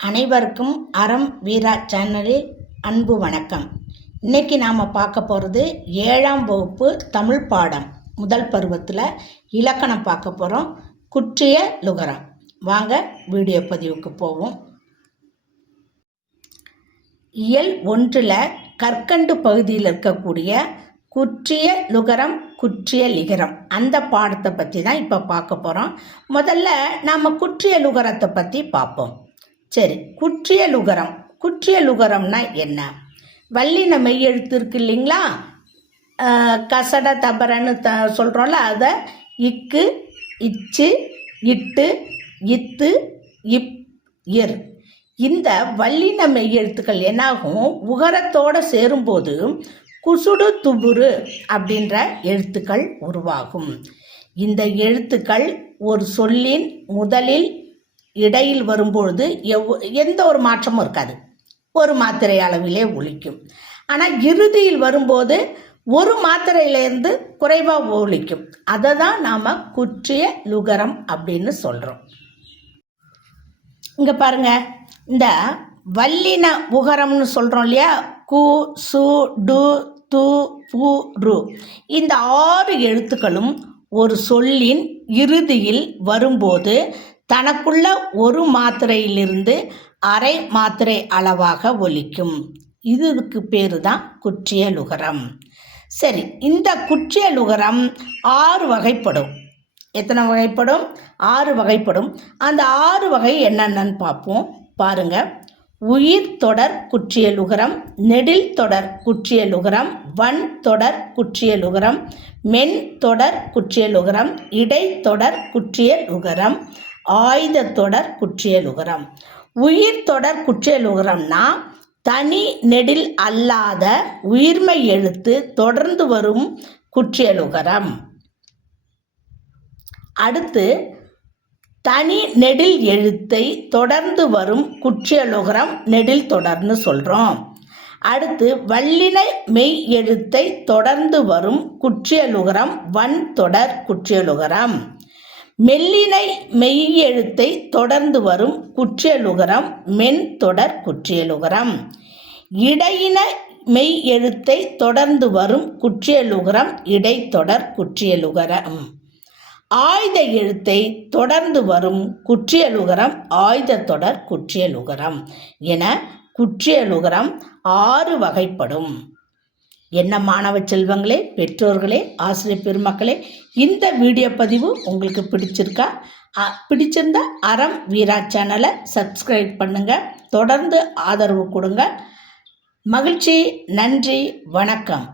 அனைவருக்கும் அறம் வீரா சேனலில் அன்பு வணக்கம். இன்றைக்கி நாம் பார்க்க போகிறது 7ஆம் வகுப்பு தமிழ் பாடம் முதல் பருவத்தில் இலக்கணம் பார்க்க போகிறோம். குற்றிய லுகரம். வாங்க வீடியோ பதிவுக்கு போவோம். இயல் 1 கற்கண்டு பகுதியில் இருக்கக்கூடிய குற்றிய லுகரம் குற்றிய லிகரம் அந்த பாடத்தை பற்றி தான் இப்போ பார்க்க போகிறோம். முதல்ல நாம் குற்றிய லுகரத்தை பற்றி பார்ப்போம். சரி, குற்றிய லுகரம். குற்றிய லுகரம்னா என்ன? வல்லின மெய்யெழுத்து இருக்கு இல்லைங்களா, கசட தபரன்னு சொல்கிறோம்ல, அதை இக்கு, இச்சு, இட்டு, இத்து, இப், இர் இந்த வல்லின மெய்யெழுத்துக்கள் என்னாகும், உகரத்தோடு சேரும்போது குசுடு துபுரு அப்படின்ற எழுத்துக்கள் உருவாகும். இந்த எழுத்துக்கள் ஒரு சொல்லின் முதலில் இடையில் வரும்பொழுது எந்த ஒரு மாற்றமும் இருக்காது, ஒரு மாத்திரை அளவிலே ஒலிக்கும். ஆனால் இறுதியில் வரும்போது ஒரு மாத்திரையிலேருந்து குறைவாக ஒலிக்கும். அதை தான் நாம் குற்றிய லுகரம் அப்படின்னு சொல்கிறோம். இங்கே பாருங்க, இந்த வல்லின உகரம்னு சொல்கிறோம் இல்லையா, கு, சு, டு, து, பு, ரு இந்த 6 எழுத்துக்களும் ஒரு சொல்லின் இறுதியில் வரும்போது தனக்குள்ள ஒரு மாத்திரையிலிருந்து அரை மாத்திரை அளவாக ஒலிக்கும். இதுக்கு பேர் தான் குற்றிய லுகரம். சரி, இந்த குற்றிய லுகரம் 6 வகைப்படும். எத்தனை வகைப்படும்? 6 வகைப்படும். அந்த 6 வகை என்னென்னு பார்ப்போம். பாருங்க. உயிர் தொடர் குற்றிய லுகரம், நெடில் தொடர் குற்றிய லுகரம், வன் தொடர் குற்றிய லுகரம், மென் தொடர் குற்றிய லுகரம், இடைத்தொடர் குற்றிய லுகரம், ஆயுத தொடர் குற்றிய லுகரம். உயிர் தொடர் குற்றிய லுகரம்னா தனி நெடில் அல்லாத உயிர்மை எழுத்து தொடர்ந்து வரும் குற்றிய லுகரம். அடுத்து தனி நெடில் எழுத்தை தொடர்ந்து வரும் குற்றிய லுகரம் நெடில் தொடர்னு சொல்கிறோம். அடுத்து வல்லின மெய் எழுத்தை தொடர்ந்து வரும் குற்றிய லுகரம் வன் தொடர் குற்றிய லுகரம். மெல்லினை மெய் எழுத்தை தொடர்ந்து வரும் குற்றிய லுகரம் மென் தொடர் குற்றிய லுகரம். இடையின மெய் எழுத்தை தொடர்ந்து வரும் குற்றிய லுகரம் இடைத்தொடர் குற்றிய லுகரம். ஆயுத எழுத்தை தொடர்ந்து வரும் குற்றிய லுகரம் ஆயுத தொடர் குற்றிய லுகரம் என குற்றிய லுகரம் 6 வகைப்படும். என்ன மாணவ செல்வங்களே, பெற்றோர்களே, ஆசிரியர் பெருமக்களே, இந்த வீடியோ பதிவு உங்களுக்கு பிடிச்சிருக்கா? பிடிச்சிருந்தா அறம் வீரா சேனலை சப்ஸ்கிரைப் பண்ணுங்கள், தொடர்ந்து ஆதரவு கொடுங்க. மகிழ்ச்சி. நன்றி. வணக்கம்.